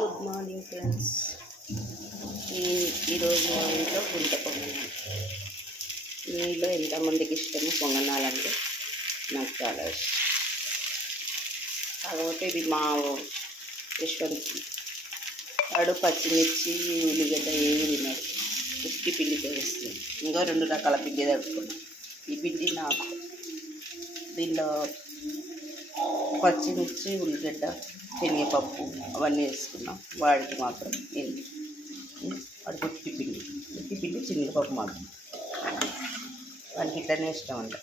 Good morning friends. ఈరోజు మా ఇంట్లో గుంట పొంగనాలు. మీలో ఎంతమందికి ఇష్టమో పొంగనాలంటే నాకు చాలా ఇష్టం. కాకపోతే ఇది మా యశ్వంత్ వాడు పచ్చిమిర్చి ఉల్లిగడ్డ ఏవి తిన్నాడు. ఉత్తి పిండితో వేస్తుంది. ఇంకా 2 రకాల పిండి తడుపుకున్నాం. ఈ పిండి నాకు దీనిలో పచ్చిమిర్చి ఉల్లిగడ్డ శనగపప్పు అవన్నీ వేసుకున్నాం. వాడికి మాత్రం ఏంటి వాడికి ఉత్తి పిండి శనగపప్పు మాత్రం వాడికి ఇట్లనే ఇష్టం అంట.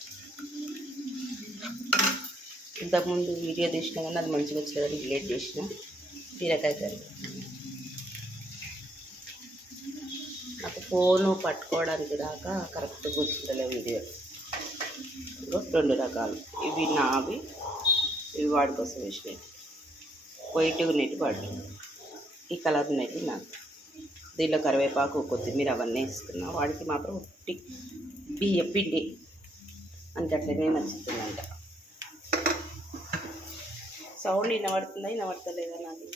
ఇంతకుముందు వీడియో తీసినా కానీ అది మంచిగా వచ్చేదని డిలీట్ చేసిన. బీరకాయ కర్రీ నాకు ఫోను పట్టుకోవడానికి దాకా కరెక్ట్ కూర్చుంటలే వీడియో. 2 రకాలు, ఇవి నావి, ఇవి వాడి కోసం వేసినవి. వైట్ ఉన్నట్టు వాడు, ఈ కలర్ ఉన్నట్టు నాకు. దీనిలో కరివేపాకు కొత్తిమీర అవన్నీ వేసుకున్నా. వాడికి మాత్రం ఉట్టి బియ్య పిండి అంటే అట్లనే నచ్చుతుందంట. సౌండ్ వినబడుతుందా వినబడతలేదా నాది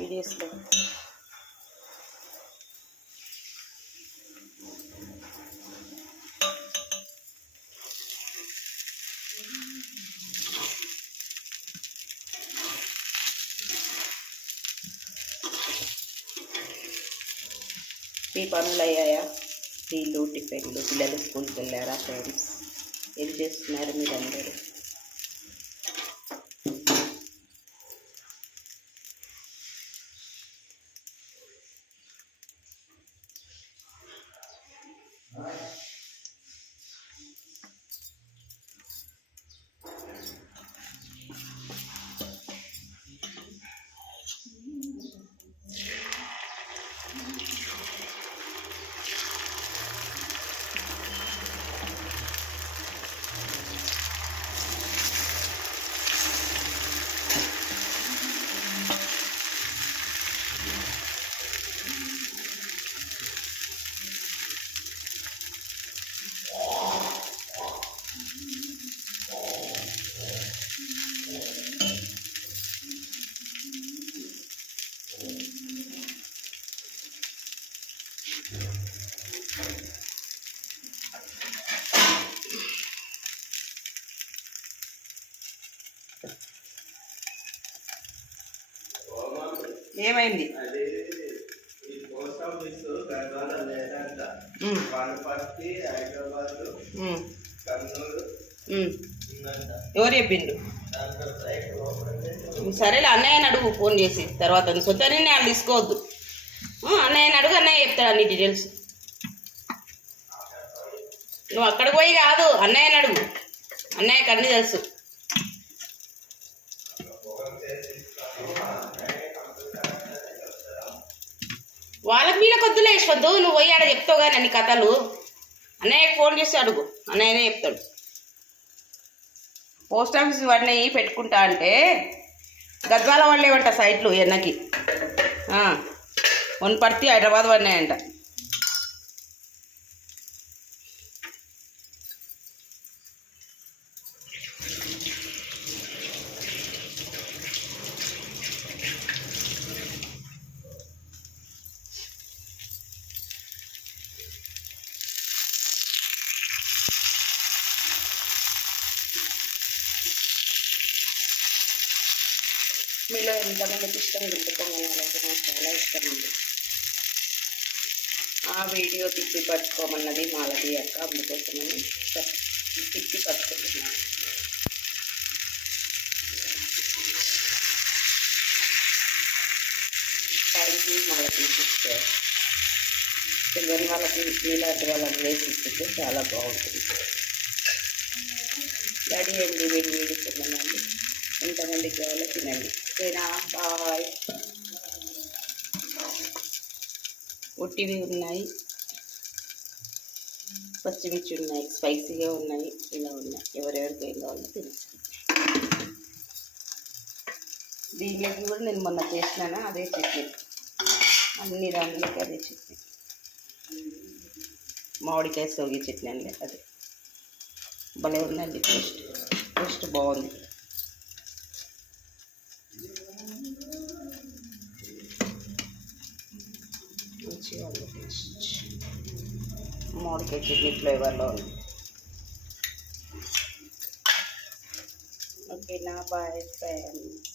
వీడియోస్లో? మీ పనులు అయ్యాయా? టీలు టిఫిన్లు, పిల్లలు స్కూల్కి వెళ్ళారా? ఫ్రెండ్స్ ఏం చేస్తున్నారు మీరందరూ? ఏమైంది? ఎవరు చెప్పిండు? సరేలే, అన్నయ్యని అడుగు ఫోన్ చేసి. తర్వాత సొంతనే నేను తీసుకోవద్దు. అన్నయ్యని అడుగు, అన్నయ్య చెప్తాడు అన్ని డీటెయిల్స్. నువ్వు అక్కడికి పోయి కాదు, అన్నయ్యని అడుగు. అన్నయ్యకి అన్నీ తెలుసు. వాళ్ళకి మీద కొద్దులే యశ్వంతు, నువ్వు పోయి ఆడ చెప్తావు కానీ అన్ని కథలు. అన్నయ్యకి ఫోన్ చేసి అడుగు, అన్నయ్యనే చెప్తాడు. పోస్ట్ ఆఫీస్ వాడిని పెట్టుకుంటా అంటే గద్వాల వాళ్ళేవంట సైట్లు ఎన్నకి. వనపర్తి హైదరాబాద్ పడినాయంట. మీలో ఎంతమందికి ఇష్టం గుంట పొంగనాలంటే నాకు చాలా ఇష్టం ఉంది. ఆ వీడియో తిప్పి పట్టుకోమన్నది మాలతి అక్క, అందుకోసమని తిప్పి పట్టుకుంటున్నాను. Thank you Malathi sister. తెలియని వాళ్ళకి ఇలాంటి వాళ్ళకి వేసి ఇస్తే చాలా బాగుంటుంది. డాడీ ఏంటి వేడి వేడి పొంగనాలు ఎంతమందికి కావాలో తినండి. ఓకేనా? బాయ్. ఉట్టివి ఉన్నాయి, పచ్చిమిర్చి ఉన్నాయి, స్పైసీగా ఉన్నాయి, ఇలా ఉన్నాయి. ఎవరెవరికి ఏం కావాలో తెలుసు. దీనికి కూడా నేను మొన్న చేసినాను అదే చట్నీ, అన్ని దాంట్లోకి అదే చట్నీ. మామిడికాయ సోగి చట్నీ అండి, అదే భలే ఉందండి. టేస్ట్ బాగుంది. మంచిగా ఉంది టేస్ట్. మామిడికాయ చట్నీ ఫ్లేవర్లో ఉంది. ఓకేనా, బాయ్ ఫ్రెండ్స్.